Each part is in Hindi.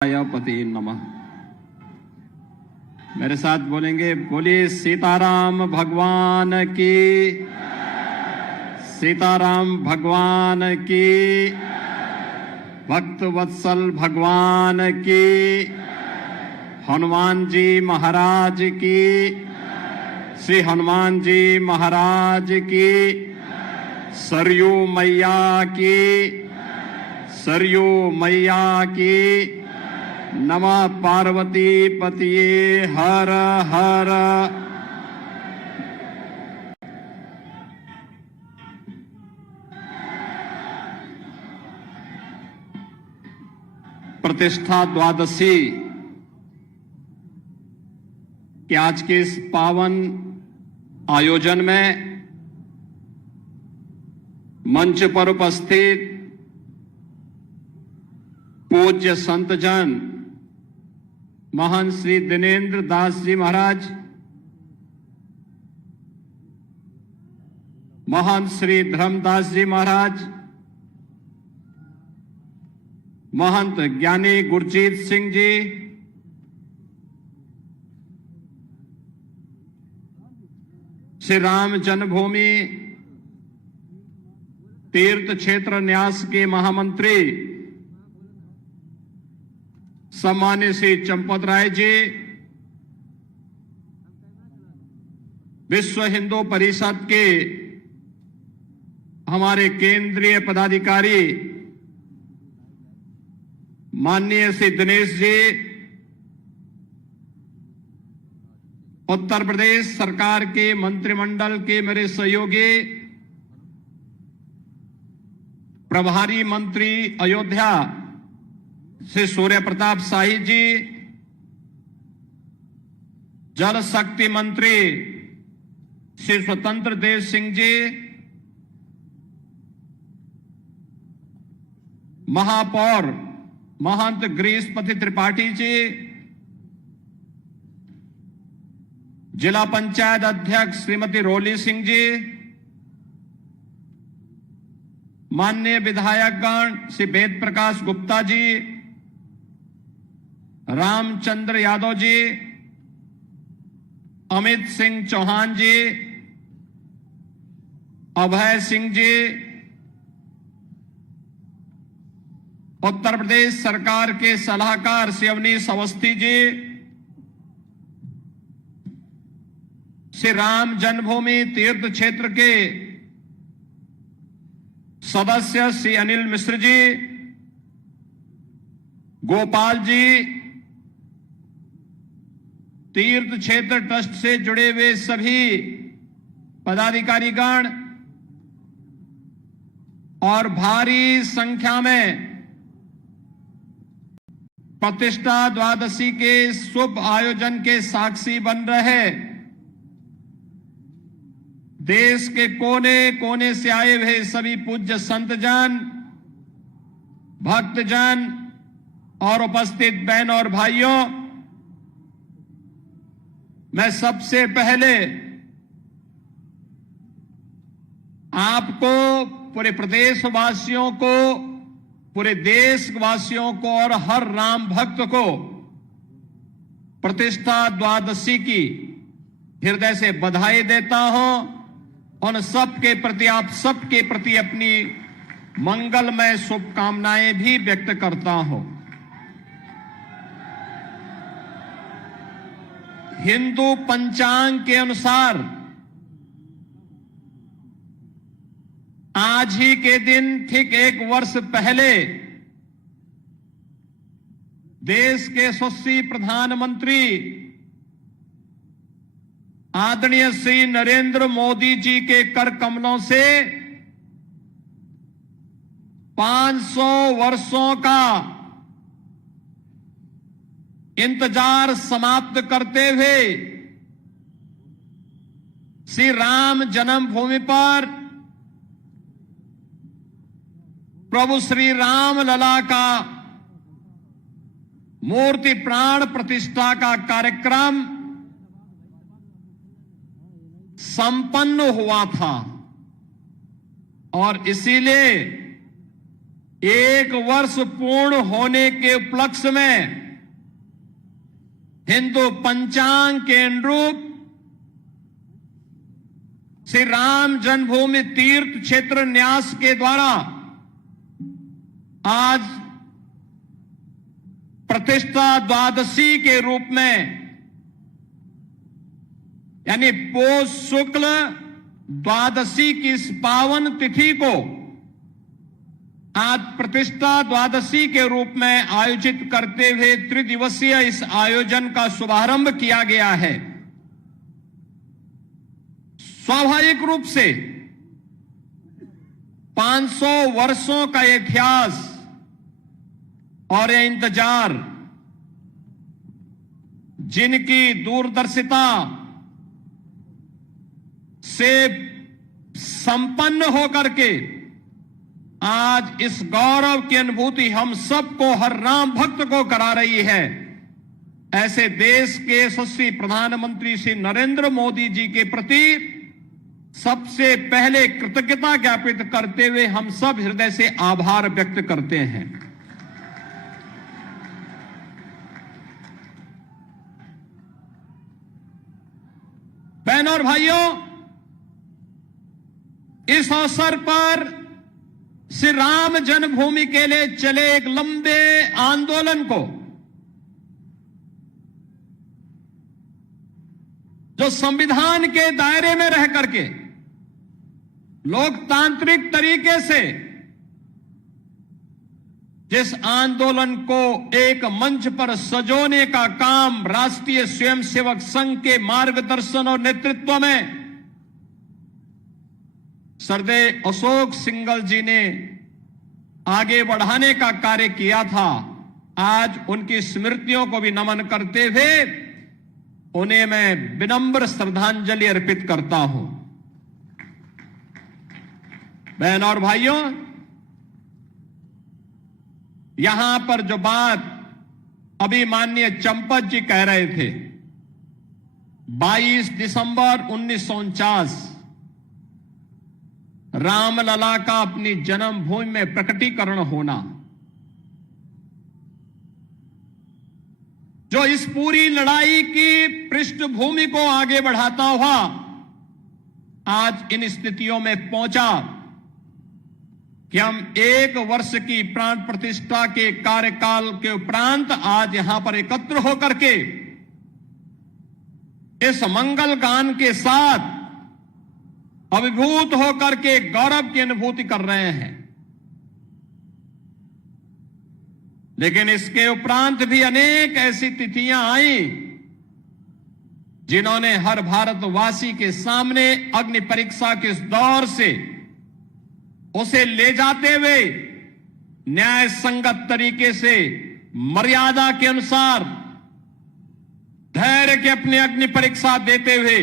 पति नमः। मेरे साथ बोलेंगे, बोलिए सीताराम भगवान की, सीताराम भगवान की, भक्त वत्सल भगवान की, हनुमान जी महाराज की, श्री हनुमान जी महाराज की, सरयू मैया की, सरयू मैया की, नमः पार्वती पतिये हर हर। प्रतिष्ठा द्वादशी के आज के इस पावन आयोजन में मंच पर उपस्थित पूज्य संत जन महंत श्री दिनेंद्र दास जी महाराज, महंत श्री धर्मदास जी महाराज, महंत ज्ञानी गुरजीत सिंह जी, श्री राम जन्मभूमि तीर्थ क्षेत्र न्यास के महामंत्री सम्मान्य श्री चंपत राय जी, विश्व हिंदू परिषद के हमारे केंद्रीय पदाधिकारी माननीय श्री दिनेश जी, उत्तर प्रदेश सरकार के मंत्रिमंडल के मेरे सहयोगी प्रभारी मंत्री अयोध्या श्री सूर्य प्रताप शाही जी, जल शक्ति मंत्री श्री स्वतंत्र देव सिंह जी, महापौर महंत गिरीशपति त्रिपाठी जी, जिला पंचायत अध्यक्ष श्रीमती रोली सिंह जी, माननीय विधायकगण श्री वेद प्रकाश गुप्ता जी, रामचंद्र यादव जी, अमित सिंह चौहान जी, अभय सिंह जी, उत्तर प्रदेश सरकार के सलाहकार श्री अवनीश अवस्थी जी, श्री राम जन्मभूमि तीर्थ क्षेत्र के सदस्य श्री अनिल मिश्र जी, गोपाल जी, तीर्थ क्षेत्र ट्रस्ट से जुड़े हुए सभी पदाधिकारीगण और भारी संख्या में प्रतिष्ठा द्वादशी के शुभ आयोजन के साक्षी बन रहे देश के कोने कोने से आए हुए सभी पूज्य संत जन, भक्त जन और उपस्थित बहन और भाइयों, मैं सबसे पहले आपको, पूरे प्रदेशवासियों को, पूरे देशवासियों को और हर राम भक्त को प्रतिष्ठा द्वादशी की हृदय से बधाई देता हूं। उन सबके प्रति, आप सबके प्रति अपनी मंगलमय शुभकामनाएं भी व्यक्त करता हूं। हिंदू पंचांग के अनुसार आज ही के दिन ठीक 1 वर्ष पहले देश के यशस्वी प्रधानमंत्री आदरणीय श्री नरेंद्र मोदी जी के कर कमलों से 500 वर्षों का इंतजार समाप्त करते हुए श्री राम जन्मभूमि पर प्रभु श्री राम लला का मूर्ति प्राण प्रतिष्ठा का कार्यक्रम संपन्न हुआ था और इसीलिए 1 वर्ष पूर्ण होने के उपलक्ष्य में हिंदू पंचांग के अनुरूप श्री राम जन्मभूमि तीर्थ क्षेत्र न्यास के द्वारा आज प्रतिष्ठा द्वादशी के रूप में यानी पौष शुक्ल द्वादशी की इस पावन तिथि को आज प्रतिष्ठा द्वादशी के रूप में आयोजित करते हुए त्रिदिवसीय इस आयोजन का शुभारंभ किया गया है। स्वाभाविक रूप से 500 वर्षों का इतिहास और ये इंतजार, जिनकी दूरदर्शिता से संपन्न होकर के आज इस गौरव की अनुभूति हम सबको, हर राम भक्त को करा रही है, ऐसे देश के यशस्वी प्रधानमंत्री श्री नरेंद्र मोदी जी के प्रति सबसे पहले कृतज्ञता ज्ञापित करते हुए हम सब हृदय से आभार व्यक्त करते हैं। बहनों और भाइयों, इस अवसर पर श्री राम जन्मभूमि के लिए चले एक लंबे आंदोलन को, जो संविधान के दायरे में रह करके लोकतांत्रिक तरीके से जिस आंदोलन को एक मंच पर सजोने का काम राष्ट्रीय स्वयंसेवक संघ के मार्गदर्शन और नेतृत्व में सरदेव अशोक सिंघल जी ने आगे बढ़ाने का कार्य किया था, आज उनकी स्मृतियों को भी नमन करते हुए उन्हें मैं विनम्र श्रद्धांजलि अर्पित करता हूं। बहनों और भाइयों, यहां पर जो बात अभी माननीय चंपत जी कह रहे थे, 22 दिसंबर 1949 रामलला का अपनी जन्मभूमि में प्रकटीकरण होना, जो इस पूरी लड़ाई की पृष्ठभूमि को आगे बढ़ाता हुआ आज इन स्थितियों में पहुंचा कि हम 1 वर्ष की प्राण प्रतिष्ठा के कार्यकाल के उपरांत आज यहां पर एकत्र होकर के इस मंगल गान के साथ अभिभूत होकर के गौरव की अनुभूति कर रहे हैं। लेकिन इसके उपरांत भी अनेक ऐसी तिथियां आई जिन्होंने हर भारतवासी के सामने अग्नि परीक्षा के इस दौर से उसे ले जाते हुए न्याय संगत तरीके से मर्यादा के अनुसार धैर्य के अपनी अग्नि परीक्षा देते हुए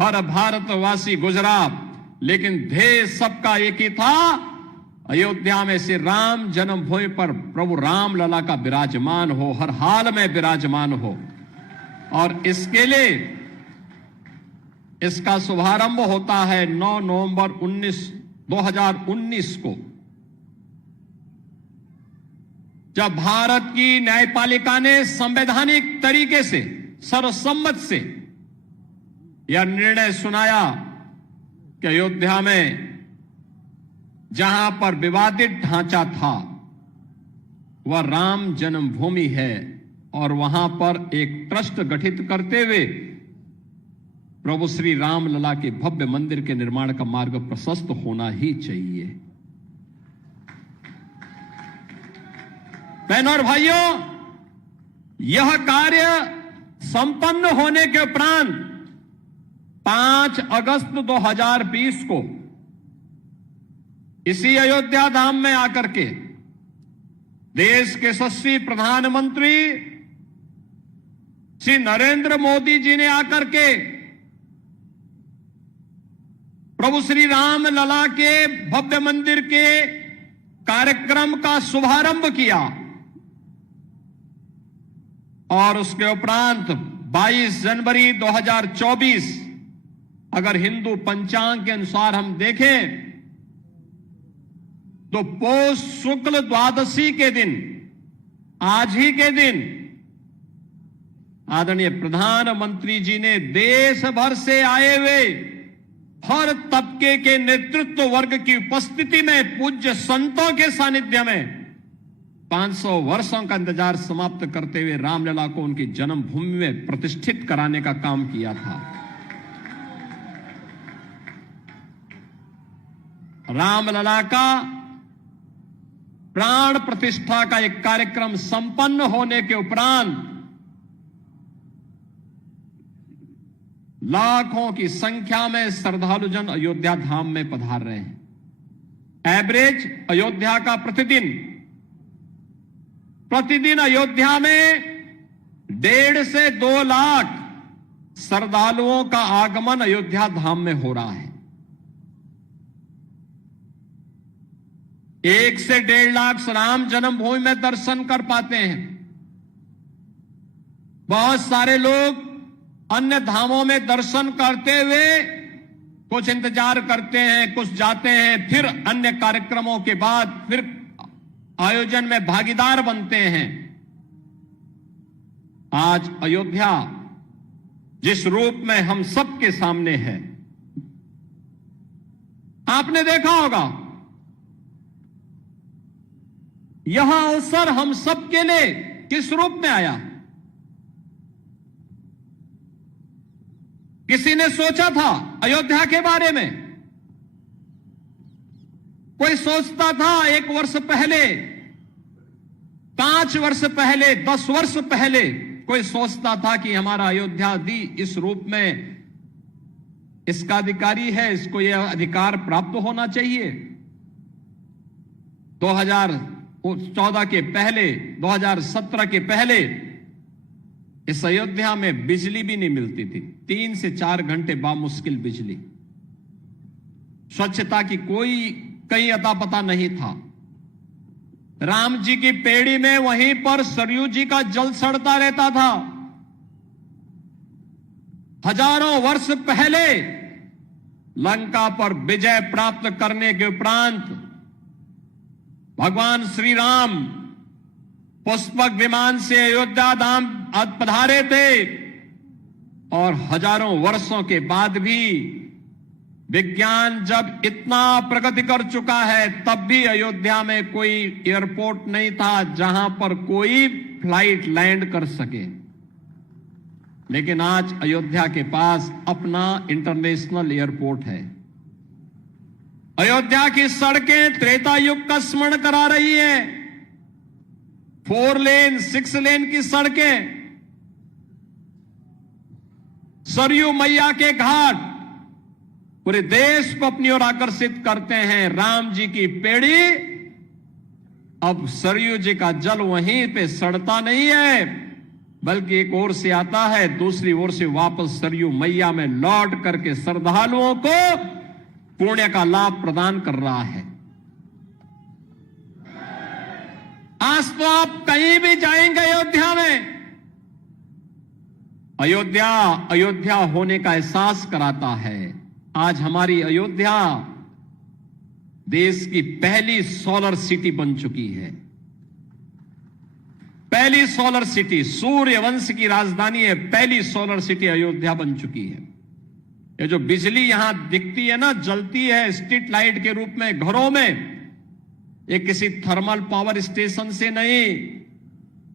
हर भारतवासी गुजरा। लेकिन ध्येय सबका एक ही था, अयोध्या में श्री राम जन्मभूमि पर प्रभु राम लला का विराजमान हो, हर हाल में विराजमान हो। और इसके लिए इसका शुभारंभ होता है 9 नवंबर 2019 को, जब भारत की न्यायपालिका ने संवैधानिक तरीके से सर्वसम्मत से यह निर्णय सुनाया कि अयोध्या में जहां पर विवादित ढांचा था वह राम जन्मभूमि है और वहां पर एक ट्रस्ट गठित करते हुए प्रभु श्री राम लला के भव्य मंदिर के निर्माण का मार्ग प्रशस्त होना ही चाहिए। बहनों और भाइयों, यह कार्य संपन्न होने के उपरांत 5 अगस्त 2020 को इसी अयोध्या धाम में आकर के देश के यशस्वी प्रधानमंत्री श्री नरेंद्र मोदी जी ने आकर के प्रभु श्री राम लला के भव्य मंदिर के कार्यक्रम का शुभारंभ किया और उसके उपरांत 22 जनवरी 2024 अगर हिंदू पंचांग के अनुसार हम देखें तो पौष शुक्ल द्वादशी के दिन, आज ही के दिन, आदरणीय प्रधानमंत्री जी ने देश भर से आए हुए हर तबके के नेतृत्व वर्ग की उपस्थिति में पूज्य संतों के सानिध्य में 500 वर्षों का इंतजार समाप्त करते हुए रामलला को उनकी जन्मभूमि में प्रतिष्ठित कराने का काम किया था। रामलला का प्राण प्रतिष्ठा का एक कार्यक्रम संपन्न होने के उपरांत लाखों की संख्या में श्रद्धालुजन अयोध्या धाम में पधार रहे हैं। एवरेज अयोध्या का प्रतिदिन अयोध्या में 1.5 से 2 लाख श्रद्धालुओं का आगमन अयोध्या धाम में हो रहा है। 1 से 1.5 लाख राम जन्मभूमि में दर्शन कर पाते हैं। बहुत सारे लोग अन्य धामों में दर्शन करते हुए कुछ इंतजार करते हैं, कुछ जाते हैं, फिर अन्य कार्यक्रमों के बाद फिर आयोजन में भागीदार बनते हैं। आज अयोध्या जिस रूप में हम सबके सामने है, आपने देखा होगा, यह अवसर हम सबके लिए किस रूप में आया। किसी ने सोचा था अयोध्या के बारे में? कोई सोचता था 1 वर्ष पहले, 5 वर्ष पहले, 10 वर्ष पहले कोई सोचता था कि हमारा अयोध्या दी इस रूप में इसका अधिकारी है, इसको यह अधिकार प्राप्त होना चाहिए। 2014 के पहले, 2017 के पहले इस अयोध्या में बिजली भी नहीं मिलती थी। 3 से 4 घंटे बामुश्किल बिजली। स्वच्छता की कोई कहीं अता पता नहीं था। राम जी की पेड़ी में वहीं पर सरयू जी का जल सड़ता रहता था। हजारों वर्ष पहले लंका पर विजय प्राप्त करने के उपरांत भगवान श्री राम पुष्पक विमान से अयोध्या धाम पधारे थे और हजारों वर्षों के बाद भी विज्ञान जब इतना प्रगति कर चुका है, तब भी अयोध्या में कोई एयरपोर्ट नहीं था जहां पर कोई फ्लाइट लैंड कर सके। लेकिन आज अयोध्या के पास अपना इंटरनेशनल एयरपोर्ट है। अयोध्या की सड़कें त्रेता युग का स्मरण करा रही है। 4 लेन, 6 लेन की सड़कें, सरयू मैया के घाट पूरे देश को अपनी ओर आकर्षित करते हैं। राम जी की पेड़ी, अब सरयू जी का जल वहीं पे सड़ता नहीं है, बल्कि एक ओर से आता है, दूसरी ओर से वापस सरयू मैया में लौट करके श्रद्धालुओं को पुण्य का लाभ प्रदान कर रहा है। आज तो आप कहीं भी जाएंगे अयोध्या में, अयोध्या होने का एहसास कराता है। आज हमारी अयोध्या देश की पहली सोलर सिटी बन चुकी है। पहली सोलर सिटी, सूर्य वंश की राजधानी है, पहली सोलर सिटी अयोध्या बन चुकी है। ये जो बिजली यहां दिखती है ना, जलती है स्ट्रीट लाइट के रूप में घरों में, ये किसी थर्मल पावर स्टेशन से नहीं,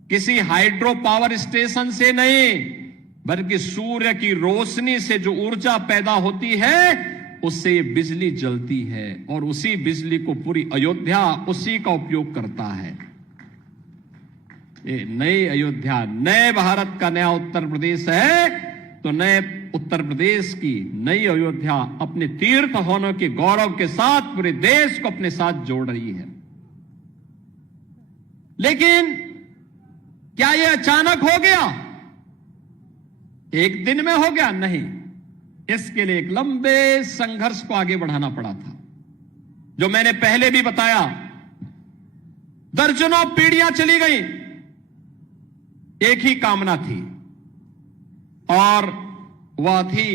किसी हाइड्रो पावर स्टेशन से नहीं, बल्कि सूर्य की रोशनी से जो ऊर्जा पैदा होती है, उससे ये बिजली जलती है और उसी बिजली को पूरी अयोध्या उसी का उपयोग करता है। ये नई अयोध्या, नए भारत का नया उत्तर प्रदेश है, तो नए उत्तर प्रदेश की नई अयोध्या अपने तीर्थ होने के गौरव के साथ पूरे देश को अपने साथ जोड़ रही है। लेकिन क्या यह अचानक हो गया? एक दिन में हो गया? नहीं, इसके लिए एक लंबे संघर्ष को आगे बढ़ाना पड़ा था। जो मैंने पहले भी बताया, दर्जनों पीढ़ियां चली गई, एक ही कामना थी और वह थी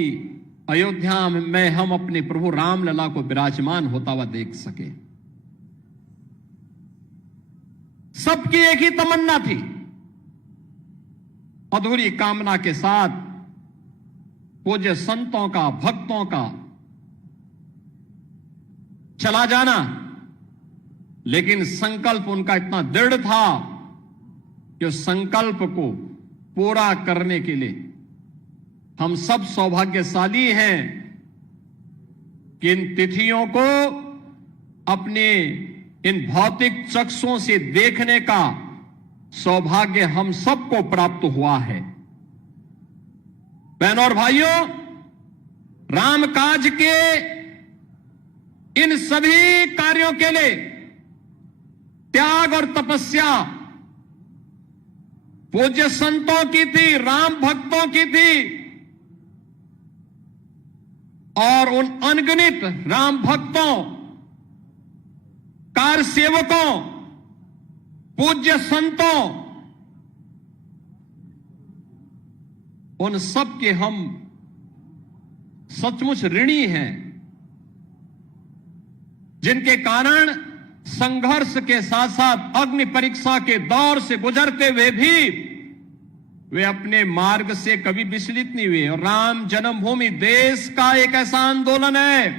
अयोध्या में हम अपने प्रभु रामलला को विराजमान होता हुआ देख सके। सबकी एक ही तमन्ना थी, अधूरी कामना के साथ पूज्य संतों का, भक्तों का चला जाना। लेकिन संकल्प उनका इतना दृढ़ था कि उस संकल्प को पूरा करने के लिए हम सब सौभाग्यशाली हैं कि इन तिथियों को अपने इन भौतिक चक्षुओं से देखने का सौभाग्य हम सबको प्राप्त हुआ है। बहनों और भाइयों, रामकाज के इन सभी कार्यों के लिए त्याग और तपस्या पूज्य संतों की थी, राम भक्तों की थी, और उन अनगिनत राम भक्तों, कार सेवकों, पूज्य संतों, उन सब के हम सचमुच ऋणी हैं, जिनके कारण संघर्ष के साथ साथ अग्नि परीक्षा के दौर से गुजरते हुए भी वे अपने मार्ग से कभी विचलित नहीं हुए। और राम जन्मभूमि देश का एक ऐसा आंदोलन है,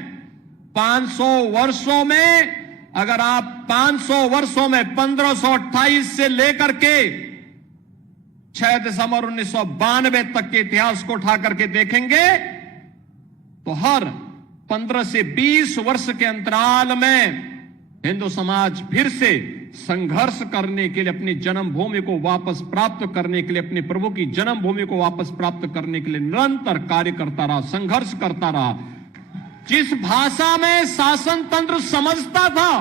500 वर्षों में, अगर आप 500 वर्षों में 1528 से लेकर के 6 दिसंबर 1992 तक के इतिहास को उठा करके देखेंगे तो हर 15 से 20 वर्ष के अंतराल में हिंदू समाज फिर से संघर्ष करने के लिए, अपनी जन्मभूमि को वापस प्राप्त करने के लिए, अपने प्रभु की जन्मभूमि को वापस प्राप्त करने के लिए निरंतर कार्य करता रहा, संघर्ष करता रहा। जिस भाषा में शासन तंत्र समझता था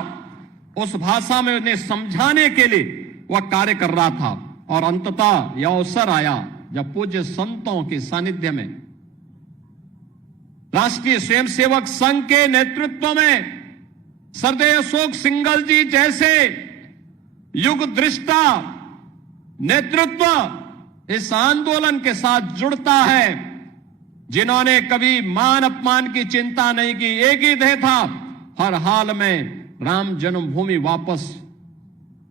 उस भाषा में उन्हें समझाने के लिए वह कार्य कर रहा था। और अंततः यह अवसर आया जब पूज्य संतों के सानिध्य में राष्ट्रीय स्वयंसेवक संघ के नेतृत्व में सरदेव अशोक सिंघल जी जैसे युग दृष्टा नेतृत्व इस आंदोलन के साथ जुड़ता है, जिन्होंने कभी मान अपमान की चिंता नहीं की। एक ही ध्येय था, हर हाल में राम जन्मभूमि वापस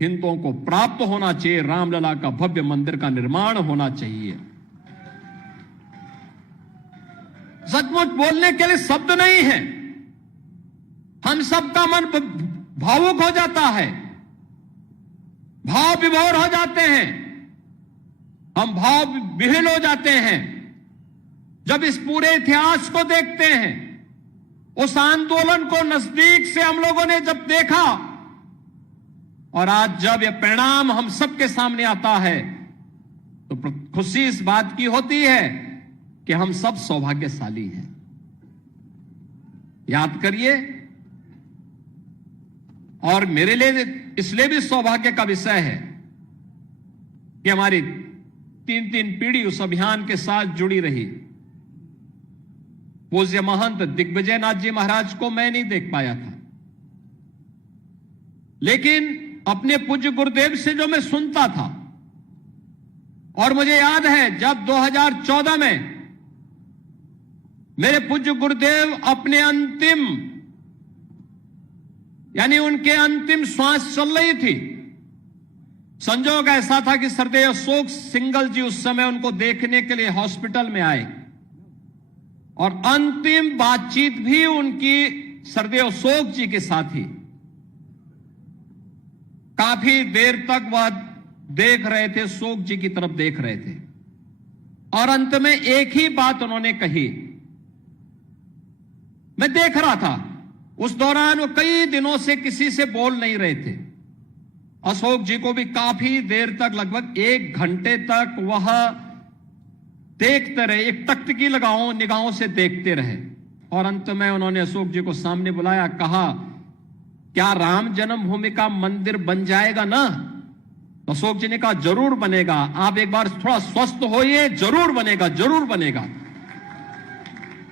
हिंदुओं को प्राप्त होना चाहिए, रामलला का भव्य मंदिर का निर्माण होना चाहिए। सचमुच बोलने के लिए शब्द नहीं है, हम सबका मन भावुक हो जाता है, भाव विभोर हो जाते हैं, हम भाव विह्वल हो जाते हैं जब इस पूरे इतिहास को देखते हैं। उस आंदोलन को नजदीक से हम लोगों ने जब देखा और आज जब यह परिणाम हम सबके सामने आता है तो खुशी इस बात की होती है कि हम सब सौभाग्यशाली हैं। याद करिए, और मेरे लिए इसलिए भी सौभाग्य का विषय है कि हमारी 3 पीढ़ी उस अभियान के साथ जुड़ी रही। पूज्य महंत दिग्विजय नाथ जी महाराज को मैं नहीं देख पाया था, लेकिन अपने पूज्य गुरुदेव से जो मैं सुनता था, और मुझे याद है जब 2014 में मेरे पूज्य गुरुदेव अपने अंतिम, यानी उनके अंतिम श्वास चल रही थी, संजोग ऐसा था कि सरदेव अशोक सिंघल जी उस समय उनको देखने के लिए हॉस्पिटल में आए और अंतिम बातचीत भी उनकी सरदेव अशोक जी के साथ ही। काफी देर तक वह देख रहे थे, अशोक जी की तरफ देख रहे थे, और अंत में एक ही बात उन्होंने कही। मैं देख रहा था, उस दौरान वो कई दिनों से किसी से बोल नहीं रहे थे। अशोक जी को भी काफी देर तक, लगभग 1 घंटे तक वह देखते रहे, एक तख्तगी लगाओ निगाहों से देखते रहे, और अंत में उन्होंने अशोक जी को सामने बुलाया, कहा क्या राम जन्मभूमि का मंदिर बन जाएगा ना? तो अशोक जी ने कहा जरूर बनेगा, आप एक बार थोड़ा स्वस्थ होइए, जरूर बनेगा, जरूर बनेगा।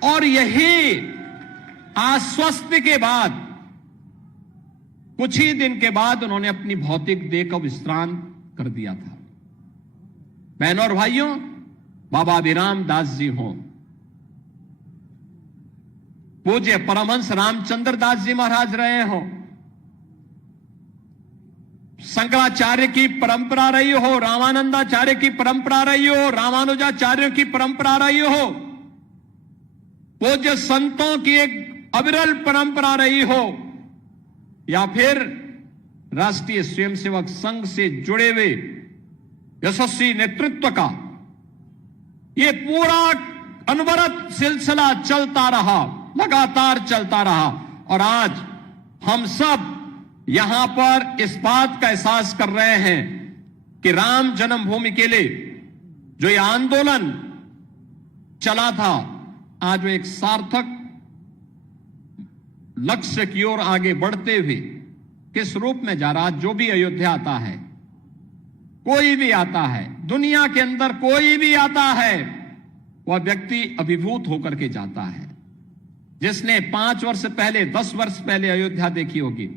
और यही आश्वस्त के बाद कुछ ही दिन के बाद उन्होंने अपनी भौतिक देह का विश्राम कर दिया था। बहनों और भाइयों, बाबा अभिराम दास जी हों, पूज्य परमहंस रामचंद्र दास जी महाराज रहे हों, शंकराचार्य की परंपरा रही हो, रामानंदाचार्य की परंपरा रही हो, रामानुजाचार्य की परंपरा रही हो, पूज्य संतों की एक अविरल परंपरा रही हो, या फिर राष्ट्रीय स्वयंसेवक संघ से जुड़े हुए यशस्वी नेतृत्व का ये पूरा अनवरत सिलसिला चलता रहा, लगातार चलता रहा। और आज हम सब यहां पर इस बात का एहसास कर रहे हैं कि राम जन्मभूमि के लिए जो ये आंदोलन चला था, आज वो एक सार्थक लक्ष्य की ओर आगे बढ़ते हुए किस रूप में जा रहा। जो भी अयोध्या आता है, कोई भी आता है, दुनिया के अंदर कोई भी आता है, वह व्यक्ति अभिभूत होकर के जाता है। जिसने 5 वर्ष पहले, 10 वर्ष पहले अयोध्या देखी होगी,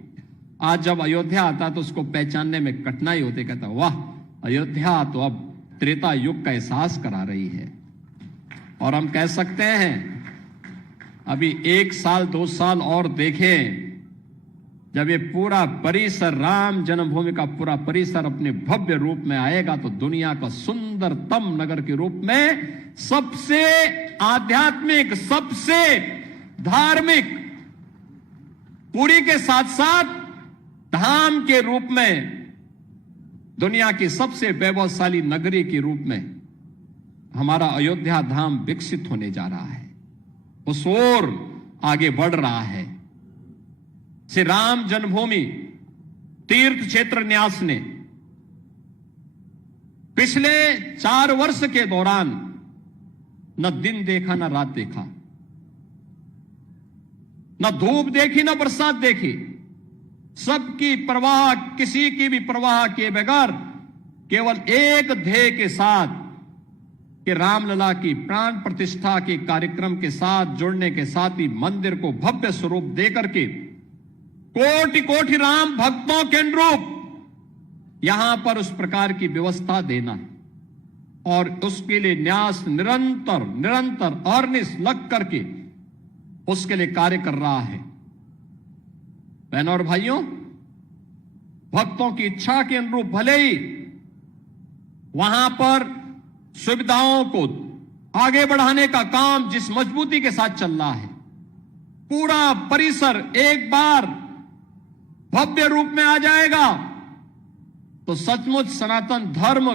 आज जब अयोध्या आता तो उसको पहचानने में कठिनाई होती। कहता वाह, अयोध्या तो अब त्रेता युग का एहसास करा रही है। और हम कह सकते हैं अभी 1 साल 2 साल और देखें, जब ये पूरा परिसर, राम जन्मभूमि का पूरा परिसर अपने भव्य रूप में आएगा तो दुनिया का सुंदरतम नगर के रूप में, सबसे आध्यात्मिक, सबसे धार्मिक, पुरी के साथ साथ धाम के रूप में, दुनिया की सबसे वैभवशाली नगरी के रूप में हमारा अयोध्या धाम विकसित होने जा रहा है, उस ओर आगे बढ़ रहा है। श्री राम जन्मभूमि तीर्थ क्षेत्र न्यास ने पिछले 4 वर्ष के दौरान न दिन देखा, न रात देखा, न धूप देखी, न बरसात देखी। सबकी परवाह, किसी की भी परवाह किए बगैर केवल एक ध्येय के साथ कि रामलला की प्राण प्रतिष्ठा के कार्यक्रम के साथ जुड़ने के साथ ही मंदिर को भव्य स्वरूप देकर के कोटि कोटि राम भक्तों के अनुरूप यहां पर उस प्रकार की व्यवस्था देना, और उसके लिए न्यास निरंतर अहर्निश लग करके उसके लिए कार्य कर रहा है। बहनों और भाइयों, भक्तों की इच्छा के अनुरूप भले ही वहां पर सुविधाओं को आगे बढ़ाने का काम जिस मजबूती के साथ चल रहा है, पूरा परिसर एक बार भव्य रूप में आ जाएगा तो सचमुच सनातन धर्म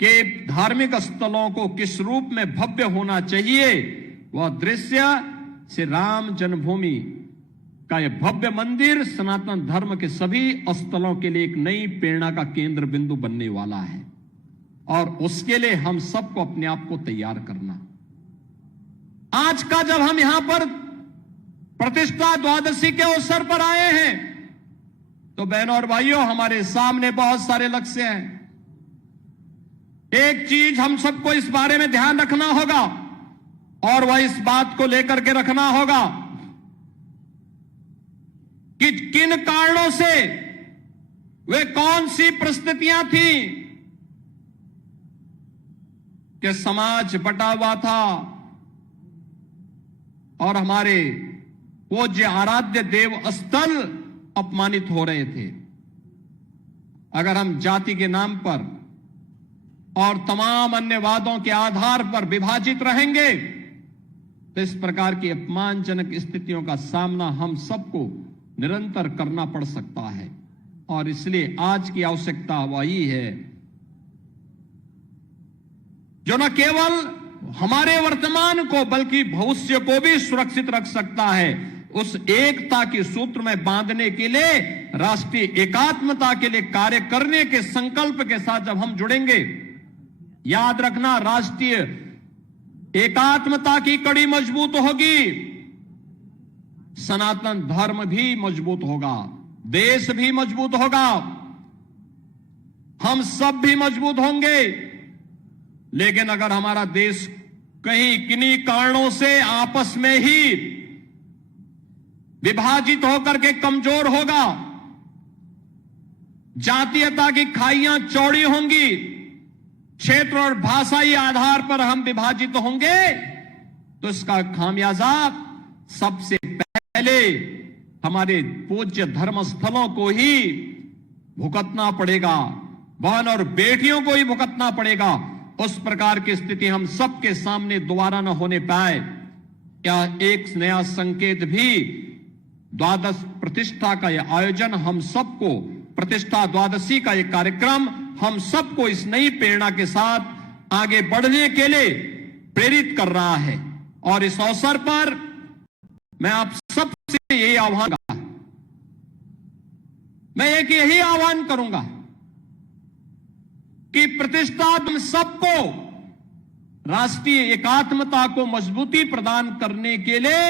के धार्मिक स्थलों को किस रूप में भव्य होना चाहिए, वह दृश्य श्री राम जन्मभूमि का यह भव्य मंदिर सनातन धर्म के सभी स्थलों के लिए एक नई प्रेरणा का केंद्र बिंदु बनने वाला है। और उसके लिए हम सबको अपने आप को तैयार करना। आज का जब हम यहां पर प्रतिष्ठा द्वादशी के अवसर पर आए हैं तो बहनों और भाइयों, हमारे सामने बहुत सारे लक्ष्य हैं। एक चीज हम सबको इस बारे में ध्यान रखना होगा, और वह इस बात को लेकर के रखना होगा कि किन कारणों से, वे कौन सी परिस्थितियां थी कि समाज बटा हुआ था और हमारे पूज्य आराध्य देव स्थल अपमानित हो रहे थे। अगर हम जाति के नाम पर और तमाम अन्य वादों के आधार पर विभाजित रहेंगे तो इस प्रकार की अपमानजनक स्थितियों का सामना हम सबको निरंतर करना पड़ सकता है। और इसलिए आज की आवश्यकता वही है जो न केवल हमारे वर्तमान को बल्कि भविष्य को भी सुरक्षित रख सकता है। उस एकता के सूत्र में बांधने के लिए, राष्ट्रीय एकात्मता के लिए कार्य करने के संकल्प के साथ जब हम जुड़ेंगे, याद रखना, राष्ट्रीय एकात्मता की कड़ी मजबूत होगी, सनातन धर्म भी मजबूत होगा, देश भी मजबूत होगा, हम सब भी मजबूत होंगे। लेकिन अगर हमारा देश कहीं किन्हीं कारणों से आपस में ही विभाजित होकर के कमजोर होगा, जातीयता की खाइयां चौड़ी होंगी, क्षेत्र और भाषाई आधार पर हम विभाजित होंगे, तो इसका खामियाजा सबसे पहले हमारे पूज्य धर्म स्थलों को ही भुगतना पड़ेगा, बहन और बेटियों को ही भुगतना पड़ेगा। उस प्रकार की स्थिति हम सबके सामने दोबारा न होने पाए, यह एक नया संकेत भी द्वादश प्रतिष्ठा का यह आयोजन हम सबको, प्रतिष्ठा द्वादशी का यह कार्यक्रम हम सबको इस नई प्रेरणा के साथ आगे बढ़ने के लिए प्रेरित कर रहा है। और इस अवसर पर मैं आप सबसे यही आह्वान, मैं एक यही आह्वान करूंगा कि प्रतिष्ठा हम सबको राष्ट्रीय एकात्मता को मजबूती प्रदान करने के लिए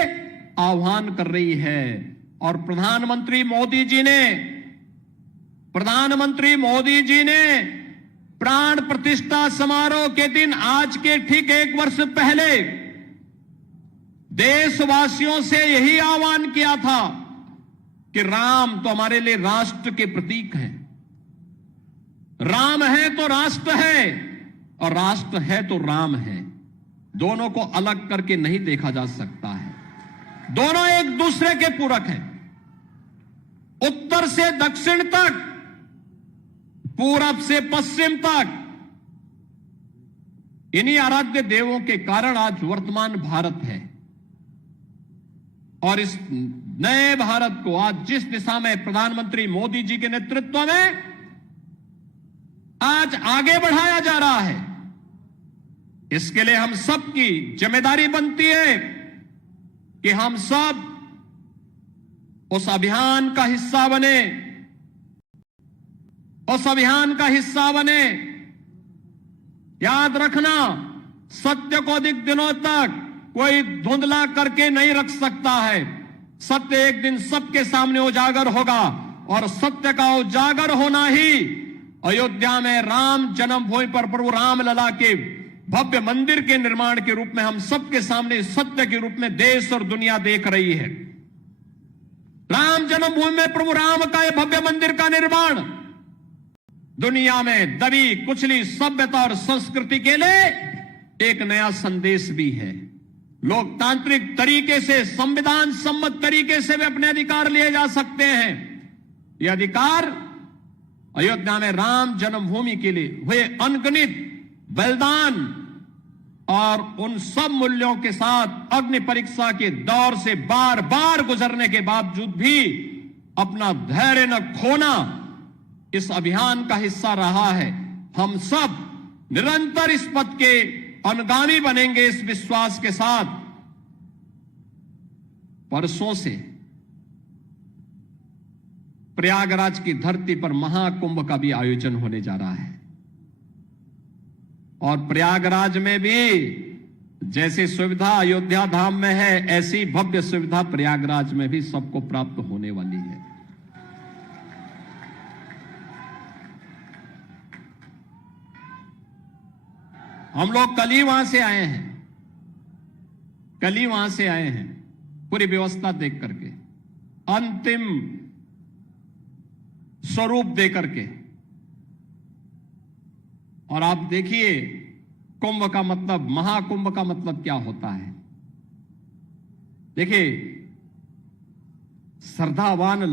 आह्वान कर रही है। और प्रधानमंत्री मोदी जी ने प्राण प्रतिष्ठा समारोह के दिन, आज के ठीक 1 वर्ष पहले, देशवासियों से यही आह्वान किया था कि राम तो हमारे लिए राष्ट्र के प्रतीक हैं। राम है तो राष्ट्र है, और राष्ट्र है तो राम है। दोनों को अलग करके नहीं देखा जा सकता है, दोनों एक दूसरे के पूरक हैं। उत्तर से दक्षिण तक, पूरब से पश्चिम तक, इन्हीं आराध्य देवों के कारण आज वर्तमान भारत है। और इस नए भारत को आज जिस दिशा में प्रधानमंत्री मोदी जी के नेतृत्व में आज आगे बढ़ाया जा रहा है, इसके लिए हम सबकी जिम्मेदारी बनती है कि हम सब उस अभियान का हिस्सा बने, उस अभियान का हिस्सा बने। याद रखना, सत्य को अधिक दिनों तक कोई धुंधला करके नहीं रख सकता है। सत्य एक दिन सबके सामने उजागर होगा, और सत्य का उजागर होना ही अयोध्या में राम जन्मभूमि पर प्रभु रामलला के भव्य मंदिर के निर्माण के रूप में हम सबके सामने सत्य के रूप में देश और दुनिया देख रही है। राम जन्मभूमि में प्रभु राम का यह भव्य मंदिर का निर्माण दुनिया में दबी कुचली सभ्यता और संस्कृति के लिए एक नया संदेश भी है। लोकतांत्रिक तरीके से, संविधान सम्मत तरीके से भी अपने अधिकार लिए जा सकते हैं। यह अधिकार अयोध्या में राम जन्मभूमि के लिए हुए अनगिनत बलिदान और उन सब मूल्यों के साथ अग्नि परीक्षा के दौर से बार बार गुजरने के बावजूद भी अपना धैर्य न खोना इस अभियान का हिस्सा रहा है। हम सब निरंतर इस पथ के अनुगामी बनेंगे, इस विश्वास के साथ। परसों से प्रयागराज की धरती पर महाकुंभ का भी आयोजन होने जा रहा है, और प्रयागराज में भी जैसी सुविधा अयोध्या धाम में है, ऐसी भव्य सुविधा प्रयागराज में भी सबको प्राप्त होने वाली है। हम लोग कल ही वहां से आए हैं, पूरी व्यवस्था देख करके, अंतिम स्वरूप दे करके। और आप देखिए, कुंभ का मतलब, महाकुंभ का मतलब क्या होता है। देखिए, श्रद्धावान